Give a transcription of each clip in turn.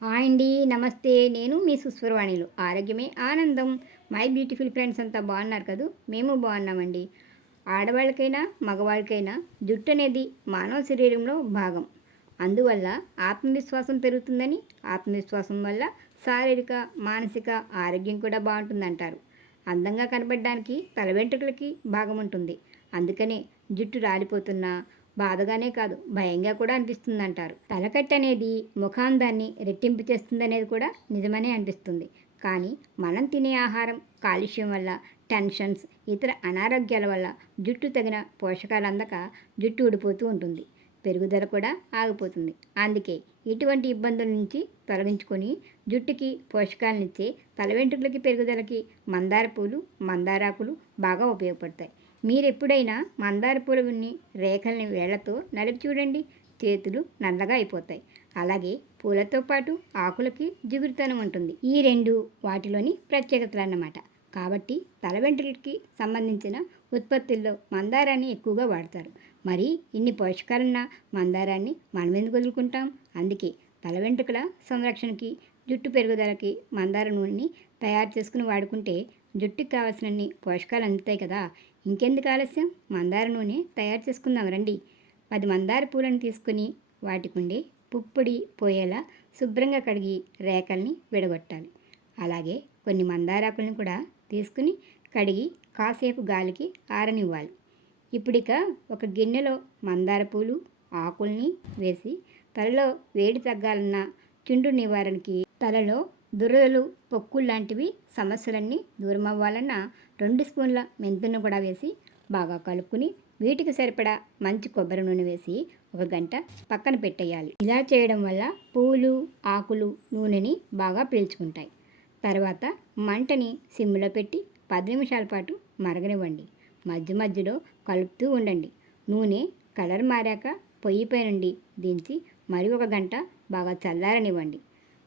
Hi అండి. నమస్తే. నేను మీ సుస్వరవాణిలు. ఆరోగ్యమే ఆనందం. మై బ్యూటిఫుల్ ఫ్రెండ్స్ అంతా బాగున్నారు కదూ! మేము బాగున్నామండి. ఆడవాళ్ళకైనా, మగవాళ్ళకైనా జుట్టు అనేది మానవ శరీరంలో భాగం. అందువల్ల ఆత్మవిశ్వాసం పెరుగుతుందని, ఆత్మవిశ్వాసం వల్ల శారీరక, మానసిక ఆరోగ్యం కూడా బాగుంటుందంటారు. అందంగా కనపడడానికి తల వెంట్రుకలకి భాగం ఉంటుంది. అందుకనే జుట్టు రాలిపోతున్నా బాధగానే కాదు, భయంగా కూడా అనిపిస్తుందంటారు. తలకట్టు అనేది ముఖాందాన్ని రెట్టింపు చేస్తుందనేది కూడా నిజమనే అనిపిస్తుంది. కానీ మనం తినే ఆహారం, కాలుష్యం వల్ల, టెన్షన్స్, ఇతర అనారోగ్యాల వల్ల జుట్టు తగిన పోషకాలు అందక జుట్టు ఊడిపోతూ ఉంటుంది. పెరుగుదల కూడా ఆగిపోతుంది. అందుకే ఇటువంటి ఇబ్బందుల నుంచి తొలగించుకొని జుట్టుకి పోషకాలనిచ్చే తల వెంట్రుకలకి పెరుగుదలకి మందార పూలు, మందారాకులు బాగా ఉపయోగపడతాయి. మీరెప్పుడైనా మందార పూలని రేఖల్ని వేళ్లతో నలిపి చూడండి, చేతులు నల్లగా అయిపోతాయి. అలాగే పూలతో పాటు ఆకులకి జిగురుతనం ఉంటుంది. ఈ రెండు వాటిలోని ప్రత్యేకతలు అన్నమాట. కాబట్టి తల వెంట్రుకలకి సంబంధించిన ఉత్పత్తుల్లో మందారాన్ని ఎక్కువగా వాడతారు. మరి ఇన్ని పోషకాలున్న మందారాన్ని మనం ఎందుకు వదులుకుంటాం? అందుకే తల వెంట్రుకల సంరక్షణకి, జుట్టు పెరుగుదలకి మందార నూనెని తయారు చేసుకుని వాడుకుంటే జుట్టుకి కావాల్సినన్ని పోషకాలు అందుతాయి కదా. ఇంకెందుకు ఆలస్యం, మందార నూనె తయారు చేసుకుందాం రండి. 10 మందార పూలను తీసుకుని వాటికుండే పుప్పొడి పోయేలా శుభ్రంగా కడిగి రేకల్ని విడగొట్టాలి. అలాగే కొన్ని మందారాకులను కూడా తీసుకుని కడిగి కాసేపు గాలికి ఆరనివ్వాలి. ఇప్పుడిక ఒక గిన్నెలో మందార పూలు, ఆకుల్ని వేసి తలలో వేడి తగ్గాలన్నా, చుండ్రు నివారణకి, తలలో దురదలు, పొక్కులు లాంటివి సమస్యలన్నీ దూరం అవ్వాలన్నా 2 స్పూన్ల మెంతులను కూడా వేసి బాగా కలుపుకుని వీటికి సరిపడా మంచి కొబ్బరి నూనె వేసి 1 గంట పక్కన పెట్టేయాలి. ఇలా చేయడం వల్ల పూలు, ఆకులు నూనెని బాగా పీల్చుకుంటాయి. తర్వాత మంటని సిమ్లో పెట్టి 10 నిమిషాల పాటు మరగనివ్వండి. మధ్య మధ్యలో కలుపుతూ ఉండండి. నూనె కలర్ మారాక పొయ్యిపై నుండి దించి మరి 1 గంట బాగా చల్లారనివ్వండి.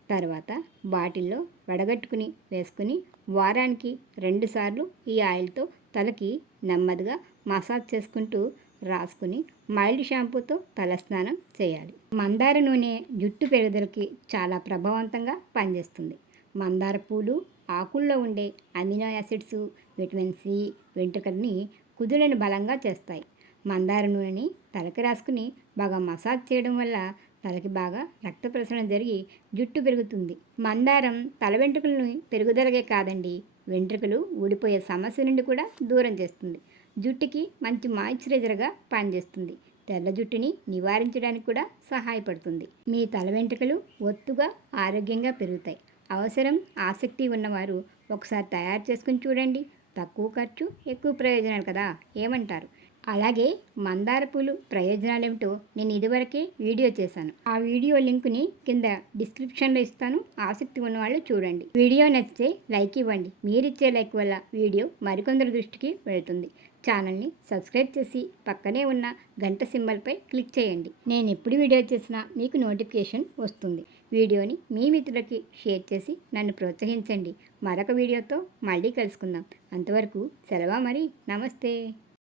తర్వాత బాటిల్లో వడగట్టుకుని వేసుకుని వారానికి 2 సార్లు ఈ ఆయిల్తో తలకి నెమ్మదిగా మసాజ్ చేసుకుంటూ రాసుకుని మైల్డ్ షాంపూతో తలస్నానం చేయాలి. మందార నూనె జుట్టు పెరుగుదలకి చాలా ప్రభావవంతంగా పనిచేస్తుంది. మందార పూలు, ఆకుల్లో ఉండే అమినో యాసిడ్స్, విటమిన్ సి వెంట్రుకల్ని కుదులను బలంగా చేస్తాయి. మందార నూనెని తలకి రాసుకుని బాగా మసాజ్ చేయడం వల్ల తలకి బాగా రక్త ప్రసరణ జరిగి జుట్టు పెరుగుతుంది. మందారం తల వెంట్రుకలను పెరుగుదలకే కాదండి, వెంట్రుకలు ఊడిపోయే సమస్య నుండి కూడా దూరం చేస్తుంది. జుట్టుకి మంచి మాయిశ్చరైజర్గా పనిచేస్తుంది. తెల్ల జుట్టుని నివారించడానికి కూడా సహాయపడుతుంది. మీ తల వెంట్రుకలు ఒత్తుగా ఆరోగ్యంగా పెరుగుతాయి. అవసరం, ఆసక్తి ఉన్నవారు ఒకసారి తయారు చేసుకుని చూడండి. తక్కువ ఖర్చు, ఎక్కువ ప్రయోజనాలు కదా, ఏమంటారు? అలాగే మందార పూలు ప్రయోజనాలేమిటో నేను ఇదివరకే వీడియో చేశాను. ఆ వీడియో లింకుని కింద డిస్క్రిప్షన్లో ఇస్తాను. ఆసక్తి ఉన్నవాళ్ళు చూడండి. వీడియో నచ్చితే లైక్ ఇవ్వండి. మీరిచ్చే లైక్ వల్ల వీడియో మరికొందరి దృష్టికి వెళుతుంది. ఛానల్ని సబ్స్క్రైబ్ చేసి పక్కనే ఉన్న గంట సింబల్పై క్లిక్ చేయండి. నేను ఎప్పుడు వీడియో చేసినా మీకు నోటిఫికేషన్ వస్తుంది. వీడియోని మీ మిత్రులకి షేర్ చేసి నన్ను ప్రోత్సహించండి. మరొక వీడియోతో మళ్ళీ కలుసుకుందాం. అంతవరకు సెలవా మరి. నమస్తే.